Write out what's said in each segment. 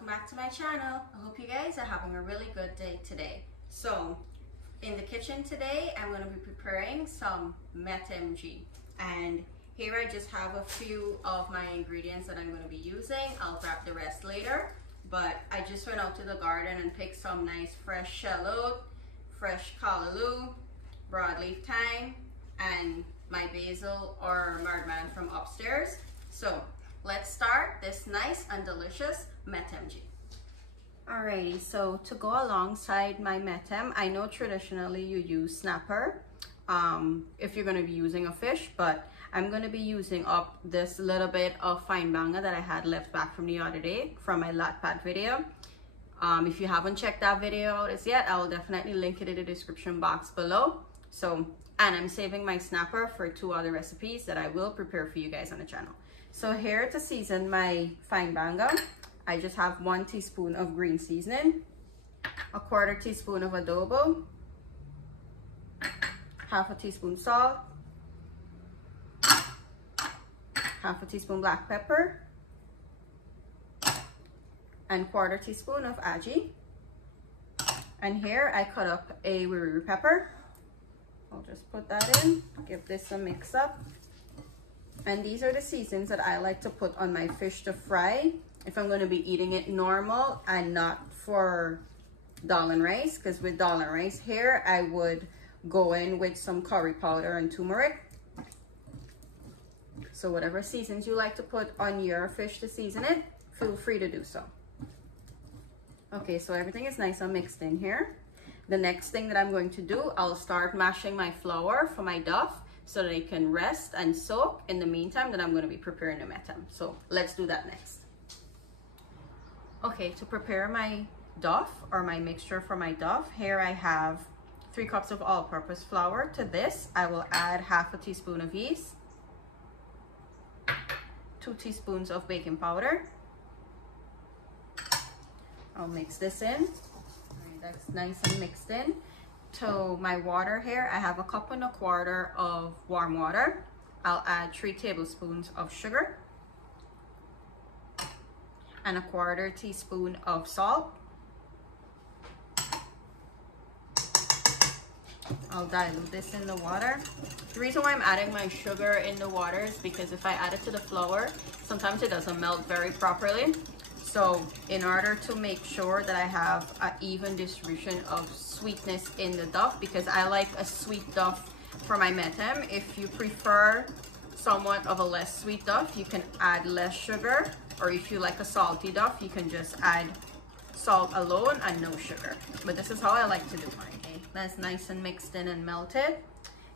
welcome back to my channel. I hope you guys are having a really good day today. So in the kitchen today I'm going to be preparing some metemgee, and here I just have a few of my ingredients that I'm going to be using. I'll grab the rest later, but I just went out to the garden and picked some nice fresh shallot, fresh Calaloo, broadleaf thyme, and my basil or mardman from upstairs. So let's start this nice and delicious metemgee. Alrighty, so to go alongside my metem, I know traditionally you use snapper if you're going to be using a fish, but I'm going to be using up this little bit of fine banga that I had left back from the other day from my Lat Pat video. If you haven't checked that video out as yet, I will definitely link it in the description box below. So, and I'm saving my snapper for 2 other recipes that I will prepare for you guys on the channel. So here to season my fine banga, I just have 1 teaspoon of green seasoning, 1/4 teaspoon of adobo, 1/2 teaspoon salt, 1/2 teaspoon black pepper, and 1/4 teaspoon of aji. And here I cut up a Wiri pepper. I'll just put that in, give this a mix up. And these are the seasons that I like to put on my fish to fry if I'm going to be eating it normal and not for dal and rice, because with dal and rice here I would go in with some curry powder and turmeric. So whatever seasons you like to put on your fish to season it, feel free to do so. Okay, so everything is nice and mixed in here. The next thing that I'm going to do, I'll start mashing my flour for my duff so that it can rest and soak in the meantime that I'm going to be preparing the metem. So let's do that next. Okay, to prepare my duff or my mixture for my duff, here I have 3 cups of all-purpose flour. To this, I will add 1/2 teaspoon of yeast, 2 teaspoons of baking powder. I'll mix this in. That's nice and mixed in. To my water here, I have 1.25 cups of warm water. I'll add 3 tablespoons of sugar and 1/4 teaspoon of salt. I'll dilute this in the water. The reason why I'm adding my sugar in the water is because if I add it to the flour, sometimes it doesn't melt very properly. So in order to make sure that I have an even distribution of sweetness in the duff, because I like a sweet duff for my metem. If you prefer somewhat of a less sweet duff, you can add less sugar, or if you like a salty duff, you can just add salt alone and no sugar. But this is how I like to do mine. Okay, that's nice and mixed in and melted.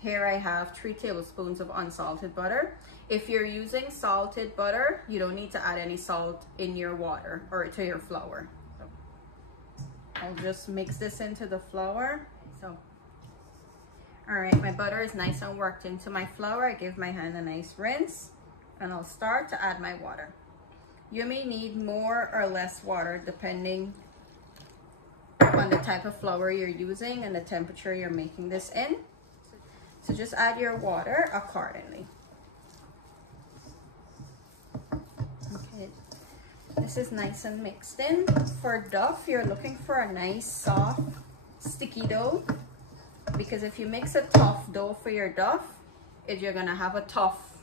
Here I have 3 tablespoons of unsalted butter. If you're using salted butter, you don't need to add any salt in your water or to your flour. So I'll just mix this into the flour. So, all right, my butter is nice and worked into my flour. I give my hand a nice rinse, and I'll start to add my water. You may need more or less water depending on the type of flour you're using and the temperature you're making this in. So just add your water accordingly. Okay, this is nice and mixed in. For duff, you're looking for a nice, soft, sticky dough, because if you mix a tough dough for your duff, you're gonna have a tough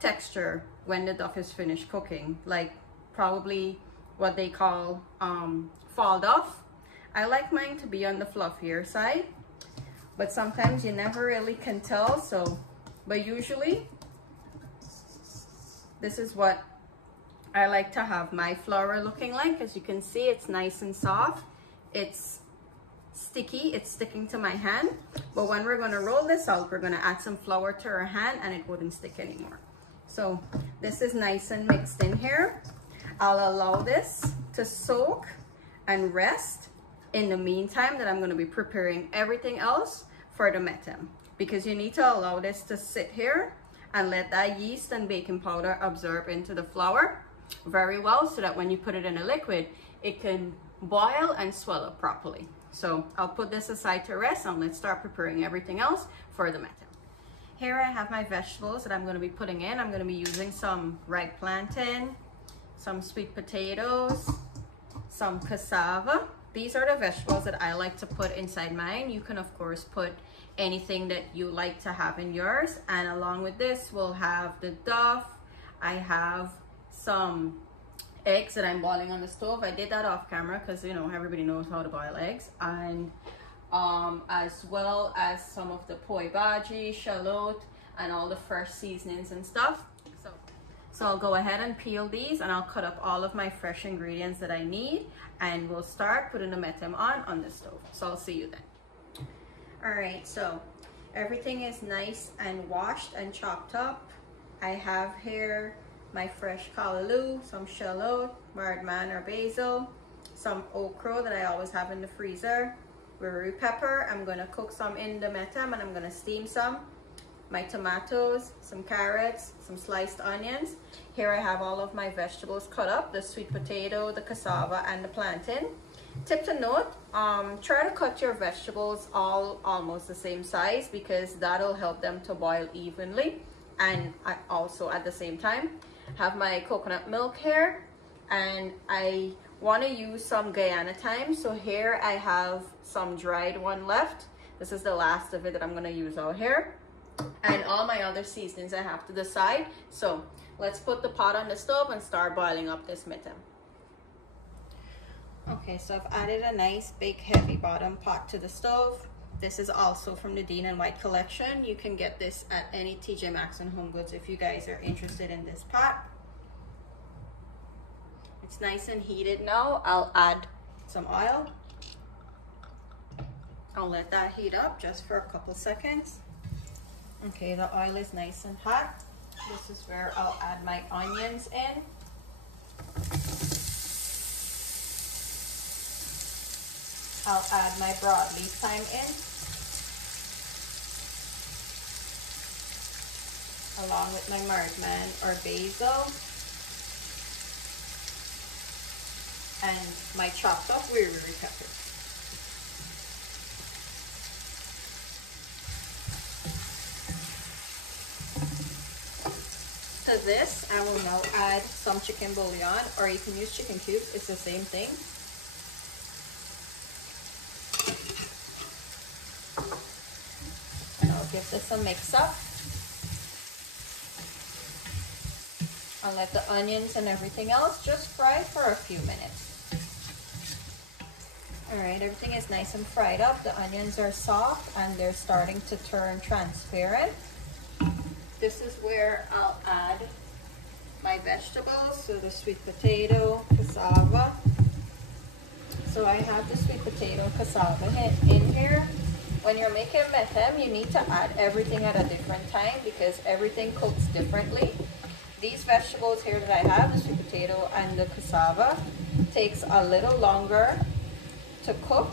texture when the duff is finished cooking, like probably what they call fall duff. I like mine to be on the fluffier side, but sometimes you never really can tell. So, but usually this is what I like to have my flour looking like. As you can see, it's nice and soft. It's sticky, it's sticking to my hand. But when we're gonna roll this out, we're gonna add some flour to our hand and it wouldn't stick anymore. So this is nice and mixed in here. I'll allow this to soak and rest in the meantime that I'm going to be preparing everything else for the metem, because you need to allow this to sit here and let that yeast and baking powder absorb into the flour very well, so that when you put it in a liquid, it can boil and swell up properly. So I'll put this aside to rest, and let's start preparing everything else for the metem. Here I have my vegetables that I'm going to be putting in. I'm going to be using some ripe plantain, some sweet potatoes, some cassava. These are the vegetables that I like to put inside mine. You can of course put anything that you like to have in yours. And along with this, we'll have the duff. I have some eggs that I'm boiling on the stove. I did that off camera because, you know, everybody knows how to boil eggs. And as well as some of the poi baghee, shallot, and all the fresh seasonings and stuff. So I'll go ahead and peel these, and I'll cut up all of my fresh ingredients that I need, and we'll start putting the metem on the stove. So I'll see you then. All right, so everything is nice and washed and chopped up. I have here my fresh Calaloo, some shallot, man or basil, some Ochra that I always have in the freezer, Wiri pepper. I'm gonna cook some in the metem and I'm gonna steam some. My tomatoes, some carrots, some sliced onions. Here I have all of my vegetables cut up, the sweet potato, the cassava, and the plantain. Tip to note, try to cut your vegetables all almost the same size because that'll help them to boil evenly. And I also at the same time have my coconut milk here, and I want to use some Guyana thyme. So here I have some dried one left. This is the last of it that I'm going to use out here. And all my other seasonings I have to the side. So let's put the pot on the stove and start boiling up this metem. Okay, so I've added a nice big heavy bottom pot to the stove. This is also from the Dean and White collection. You can get this at any TJ Maxx and Home Goods if you guys are interested in this pot. It's nice and heated now. I'll add some oil. I'll let that heat up just for a couple seconds. Okay, the oil is nice and hot. This is where I'll add my onions in. I'll add my broadleaf thyme in, along with my man or basil, and my chopped up Wiri pepper. To this, I will now add some chicken bouillon, or you can use chicken cubes, it's the same thing. And I'll give this a mix up. I'll let the onions and everything else just fry for a few minutes. Alright, everything is nice and fried up. The onions are soft and they're starting to turn transparent. This is where I'll add my vegetables, so the sweet potato, cassava. So I have the sweet potato, cassava in here. When you're making metem, you need to add everything at a different time because everything cooks differently. These vegetables here that I have, the sweet potato and the cassava, takes a little longer to cook,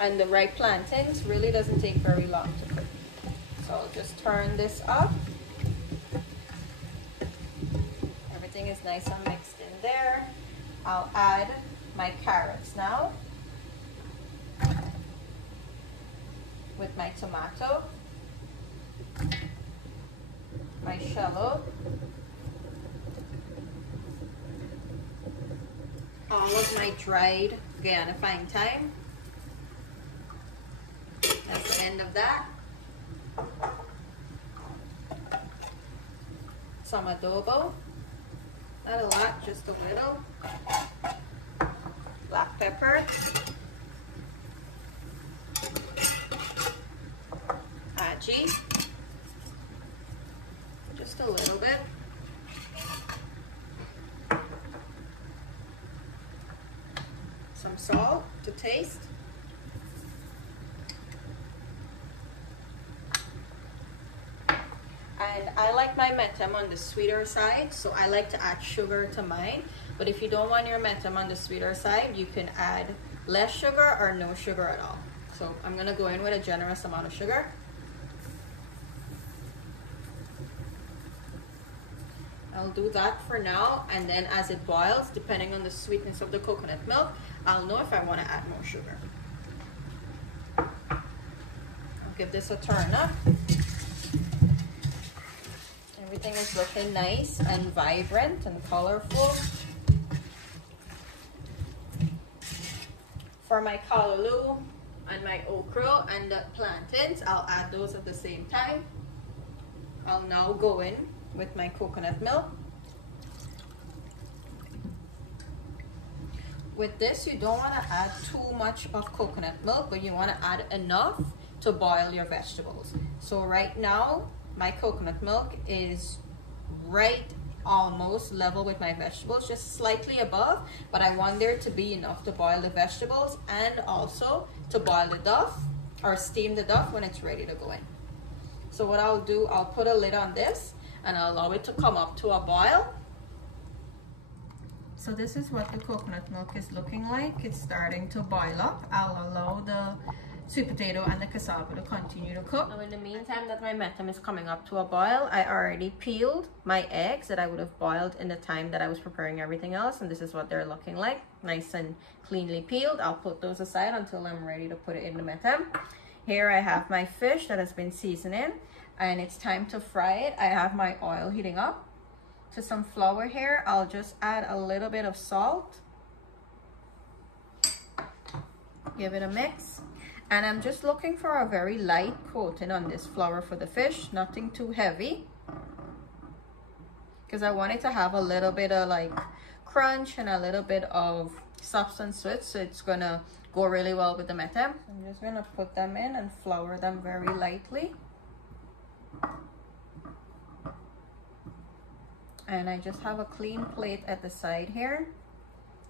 and the ripe plantains really doesn't take very long to cook. So I'll just turn this up. Everything is nice and mixed in there. I'll add my carrots now with my tomato, my shallot, all of my dried Guyana fine thyme. That's the end of that. Some adobo, not a lot, just a little. Black pepper, aji, just a little bit. Some salt to taste. And I like my metem on the sweeter side, so I like to add sugar to mine. But if you don't want your metem on the sweeter side, you can add less sugar or no sugar at all. So I'm gonna go in with a generous amount of sugar. I'll do that for now, and then as it boils, depending on the sweetness of the coconut milk, I'll know if I want to add more sugar. I'll give this a turn up. Everything is looking nice and vibrant and colorful. For my Calaloo and my Ochra and the plantains, I'll add those at the same time. I'll now go in with my coconut milk. With this, you don't want to add too much of coconut milk, but you want to add enough to boil your vegetables. So right now, my coconut milk is right almost level with my vegetables, just slightly above, but I want there to be enough to boil the vegetables and also to boil the duff or steam the duff when it's ready to go in. So what I'll do, I'll put a lid on this and I'll allow it to come up to a boil. So this is what the coconut milk is looking like. It's starting to boil up. I'll allow the sweet potato and the cassava to continue to cook. Now in the meantime that my metem is coming up to a boil, I already peeled my eggs that I would have boiled in the time that I was preparing everything else, and this is what they're looking like, nice and cleanly peeled. I'll put those aside until I'm ready to put it in the metem. Here I have my fish that has been seasoning and it's time to fry it. I have my oil heating up. To some flour here, I'll just add a little bit of salt. Give it a mix. And I'm just looking for a very light coating on this flour for the fish, nothing too heavy. Because I want it to have a little bit of like crunch and a little bit of substance to it, so it's gonna go really well with the metem. I'm just gonna put them in and flour them very lightly. And I just have a clean plate at the side here.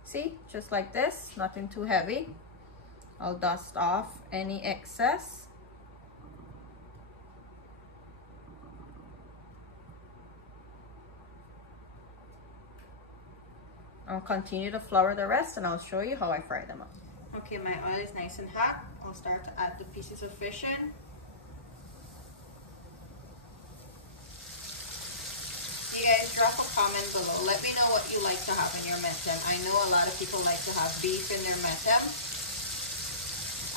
See, just like this, nothing too heavy. I'll dust off any excess. I'll continue to flour the rest and I'll show you how I fry them up. Okay, my oil is nice and hot. I'll start to add the pieces of fish in. You guys drop a comment below. Let me know what you like to have in your metem. I know a lot of people like to have beef in their metem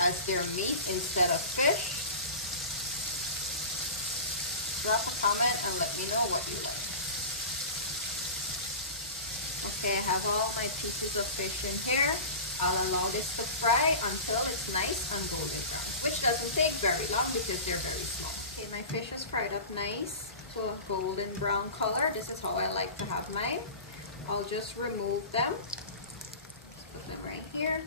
as their meat instead of fish. Drop a comment and let me know what you like. Okay, I have all my pieces of fish in here. I'll allow this to fry until it's nice and golden brown, which doesn't take very long because they're very small. Okay, my fish is fried up nice to a golden brown color. This is how I like to have mine. I'll just remove them. Put them right here.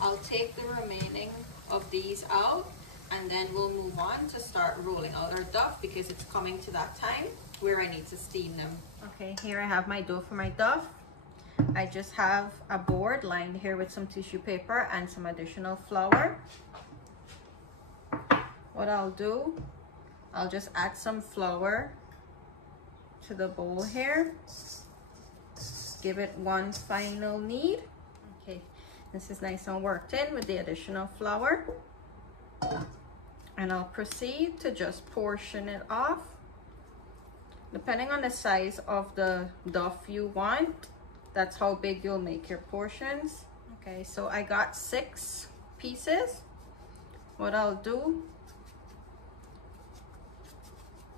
I'll take the remaining of these out and then we'll move on to start rolling out our duff because it's coming to that time where I need to steam them. Okay, here I have my dough for my duff. I just have a board lined here with some tissue paper and some additional flour. What I'll do, I'll just add some flour to the bowl here. Give it one final knead. Okay, this is nice and worked in with the additional flour. And I'll proceed to just portion it off. Depending on the size of the duff you want, that's how big you'll make your portions. Okay, so I got 6 pieces. What I'll do,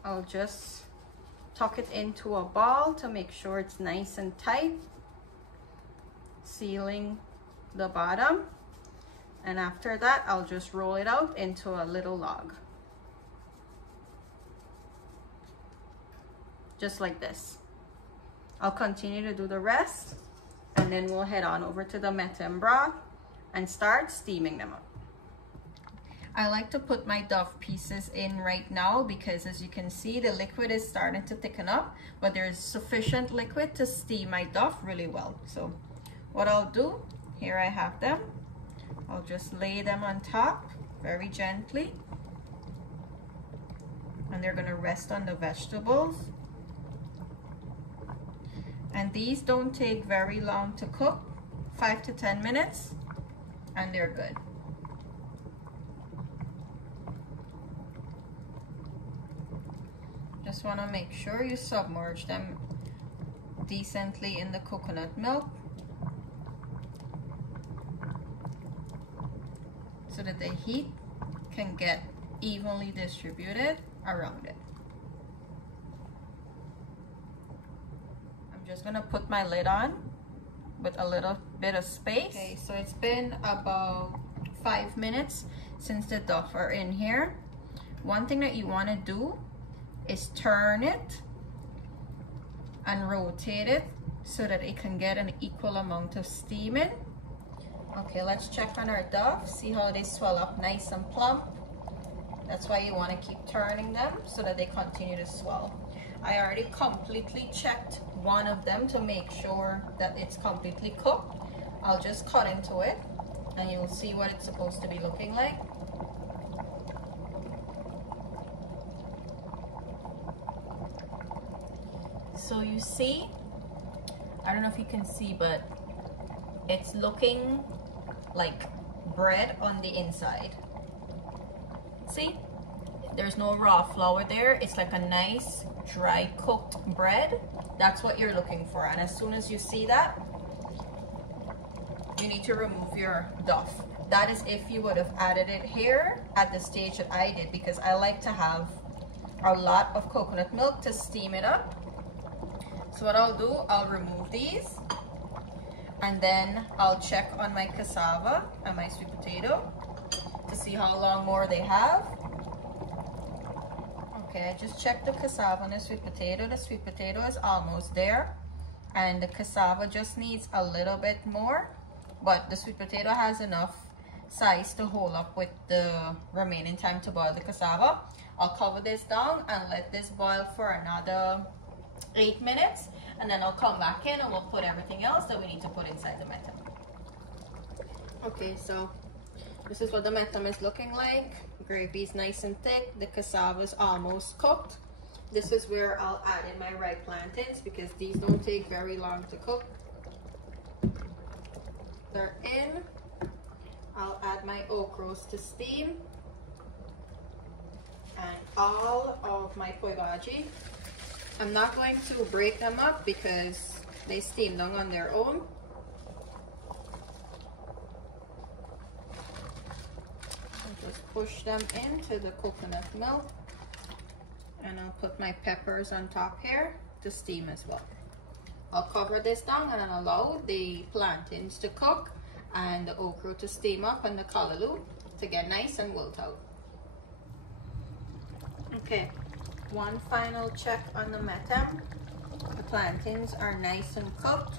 I'll just tuck it into a ball to make sure it's nice and tight, sealing the bottom. And after that, I'll just roll it out into a little log. Just like this. I'll continue to do the rest and then we'll head on over to the metem broth and start steaming them up. I like to put my duff pieces in right now because as you can see, the liquid is starting to thicken up, but there's sufficient liquid to steam my duff really well. So what I'll do, here I have them. I'll just lay them on top very gently. And they're gonna rest on the vegetables. And these don't take very long to cook, 5 to 10 minutes, and they're good. Just want to make sure you submerge them decently in the coconut milk so that the heat can get evenly distributed around it. I'm just gonna put my lid on with a little bit of space. Okay, so it's been about 5 minutes since the duff are in here. One thing that you want to do is turn it and rotate it so that it can get an equal amount of steam in. Okay, let's check on our duff, see how they swell up nice and plump. That's why you want to keep turning them so that they continue to swell. I already completely checked one of them to make sure that it's completely cooked. I'll just cut into it and you'll see what it's supposed to be looking like. So you see, I don't know if you can see, but it's looking like bread on the inside. See, there's no raw flour there. It's like a nice dry cooked bread. That's what you're looking for. And as soon as you see that, you need to remove your duff. That is if you would have added it here at the stage that I did, because I like to have a lot of coconut milk to steam it up. So what I'll do, I'll remove these and then I'll check on my cassava and my sweet potato to see how long more they have. Okay, I just checked the cassava and the sweet potato. The sweet potato is almost there and the cassava just needs a little bit more, but the sweet potato has enough size to hold up with the remaining time to boil the cassava. I'll cover this down and let this boil for another 8 minutes, and then I'll come back in and we'll put everything else that we need to put inside the metem. Okay, so this is what the metem is looking like. Gravy is nice and thick. The cassava is almost cooked. This is where I'll add in my ripe plantains because these don't take very long to cook. They're in. I'll add my okras to steam and all of my baghee. I'm not going to break them up because they steam down on their own. I'll just push them into the coconut milk and I'll put my peppers on top here to steam as well. I'll cover this down and I'll allow the plantains to cook and the okra to steam up and the Calaloo to get nice and wilt out. Okay. One final check on the metem. The plantains are nice and cooked.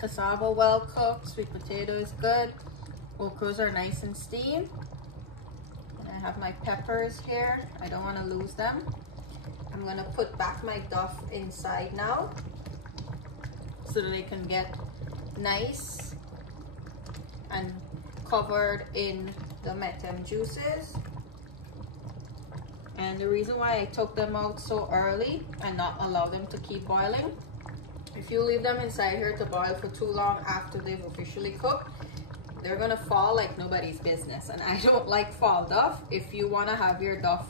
Cassava well cooked. Sweet potato is good. Okras are nice and steamed. And I have my peppers here. I don't want to lose them. I'm going to put back my duff inside now so that they can get nice and covered in the metem juices. And the reason why I took them out so early and not allow them to keep boiling, if you leave them inside here to boil for too long after they've officially cooked, they're gonna fall like nobody's business. And I don't like fall duff. If you wanna have your duff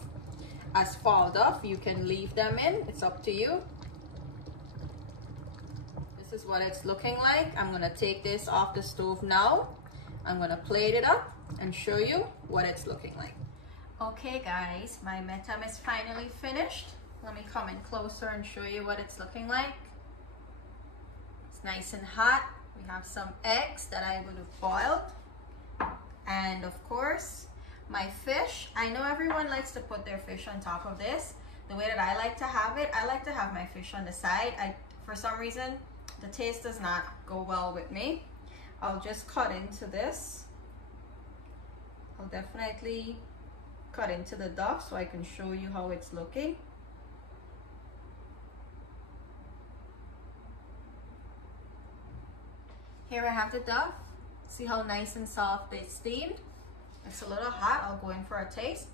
as fall duff, you can leave them in, it's up to you. This is what it's looking like. I'm gonna take this off the stove now. I'm gonna plate it up and show you what it's looking like. Okay guys, my metem is finally finished. Let me come in closer and show you what it's looking like. It's nice and hot. We have some eggs that I would have boiled. And of course, my fish. I know everyone likes to put their fish on top of this. The way that I like to have it, I like to have my fish on the side. For some reason, the taste does not go well with me. I'll just cut into this. I'll definitely cut into the duff so I can show you how it's looking. Here I have the duff. See how nice and soft they steamed? It's a little hot. I'll go in for a taste.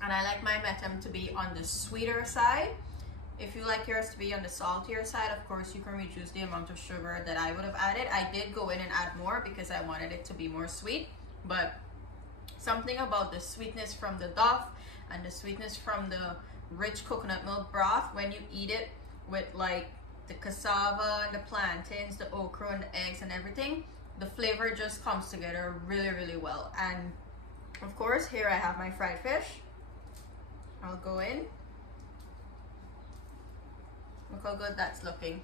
And I like my metem to be on the sweeter side. If you like yours to be on the saltier side, of course, you can reduce the amount of sugar that I would have added. I did go in and add more because I wanted it to be more sweet. But something about the sweetness from the duff and the sweetness from the rich coconut milk broth, when you eat it with like the cassava and the plantains, the okra and the eggs and everything, the flavor just comes together really, really well. And of course, here I have my fried fish. I'll go in. Look how good that's looking.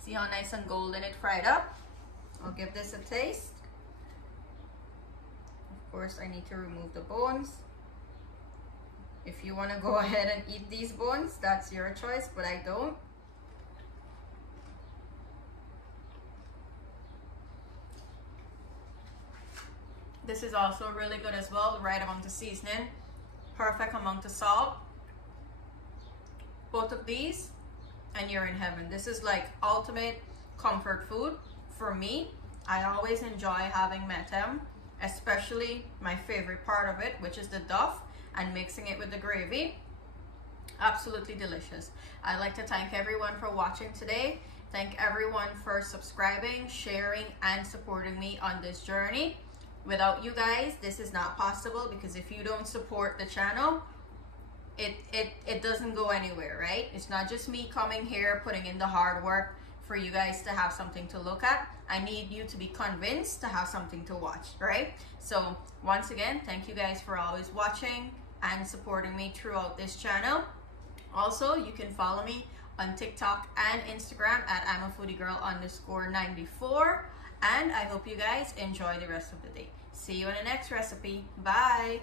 See how nice and golden it fried up? I'll give this a taste. Of course, I need to remove the bones. If you want to go ahead and eat these bones, that's your choice, but I don't. This is also really good as well. The right amount of seasoning, perfect amount of salt. Both of these, and you're in heaven. This is like ultimate comfort food for me. I always enjoy having metem, especially my favorite part of it, which is the duff, and mixing it with the gravy. Absolutely delicious. I'd like to thank everyone for watching today. Thank everyone for subscribing, sharing, and supporting me on this journey. Without you guys, this is not possible, because if you don't support the channel, it doesn't go anywhere, right? It's not just me coming here, putting in the hard work for you guys to have something to look at. I need you to be convinced to have something to watch, right? So once again, thank you guys for always watching and supporting me throughout this channel. Also, you can follow me on TikTok and Instagram at I'mAFoodieGirl_94. And I hope you guys enjoy the rest of the day. See you in the next recipe. Bye.